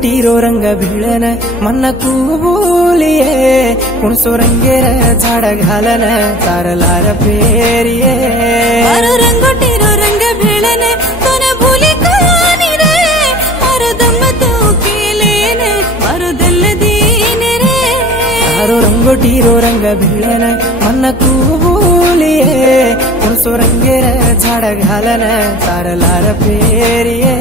रंगोटीरो रंग भिळन मन कुबुलिये कुणसो रंगेर झाड घालन तारलार फेरिये मारो रंगोटीरो रंग भिळन तोन भूली कहानी रे मारो दम तो केलेने मारो दिल दीन रे मारो रंगोटीरो रंग भिळन मन कुबुलिये कुणसो रंगेर झाड घालन तारलार फेरिये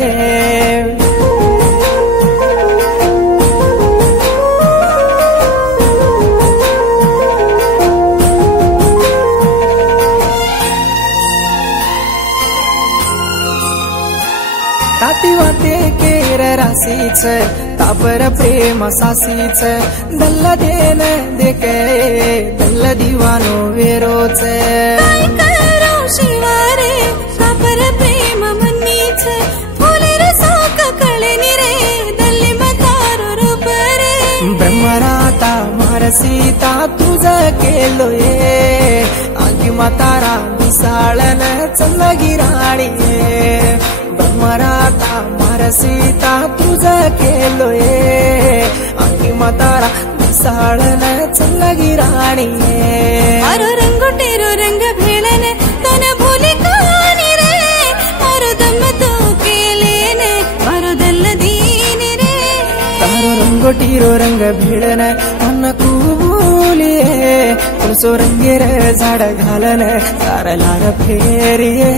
ताती वाते केर राशीच तापर प्रेम सासीच दल्ल देन देके दल्ल दिवानो वेरोच काय करो शिवारे तापर प्रेम मन्नीच फुलेर साक कळेनी रे दल्ली मतारो रूप रे ब्रह्मराता मारसीता तुझ केलोये आगी मतारा विसाळन चल्लगी राणी ब्रह्मराता मारसीता तुझ केलोये आगी मतारा विसाळन चल्लगी राणी मारो रंगोटीरो रंग भिळन तन भूली कहानी रे मारो दम तो केलेने मारो दल्ल दीन रे तारो रंगोटीरो रंग भिळन मन कुबुलिये कुणसो रंगेर झाड घालन तारलार फेरिये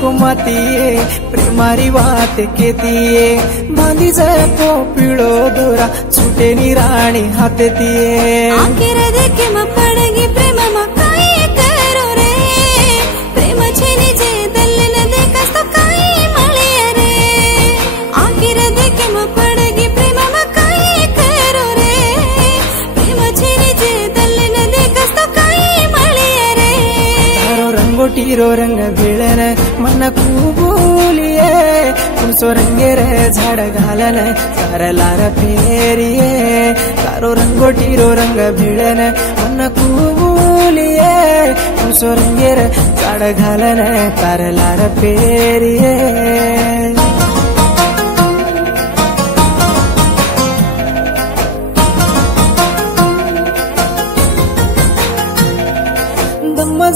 कुमतिये प्रेमारी वात केतिये बांधी जको पिळो दोरा छुटेनी राणी हातेतिये आखिर देखे म पडगी प्रेम म काय करो रे प्रेम छेनी जे दल्ल न देखस तो काय मळे रे आखिर देखे म पडगी प्रेम म काय करो रे प्रेम छेनी जे दल्ल न देखस तो काय मळे रे तारो रंगोटीरो रंग भिळन मन कुबुलिये कुणसो रंगेर झाड घालन तारलार फेरिये तारो रंगोटीरो रंग भिळन मन कुबुलिये कुणसो रंगेर झाड घालन तारलार फेरिये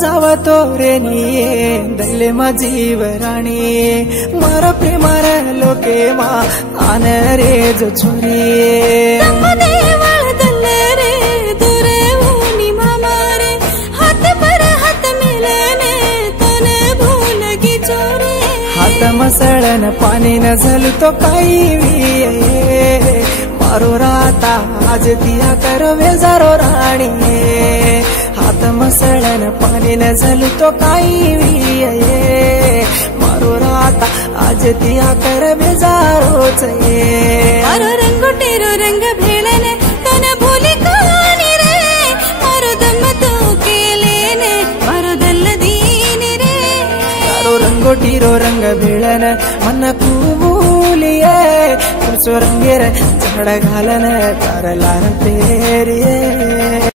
जावा तो रे निये दल्ले मा जीव राणी मारा प्रेमार लोके मा आन रे जो छोरी देवळ दल्ल रे दूर ऊनी मामा रे हात पर हात मिलने तोन भूलगी चोरी हात मसळन पाणी न झल तो काही विये मारो राता आज दिया कर वेजारो राणी हात मसळन पाणी न झल तो काही विये मारो राता आज दिया कर वेजारोच मारो रंगोटीरो रंग भिळन तन भूली कहानी रे मारो दम तो केलेने मारो दल्ल दीन रे तारो रंगोटीरो रंग भिळन मन कुबुलिये कुणसो रंगेर झाड घालन तारलार फेरिये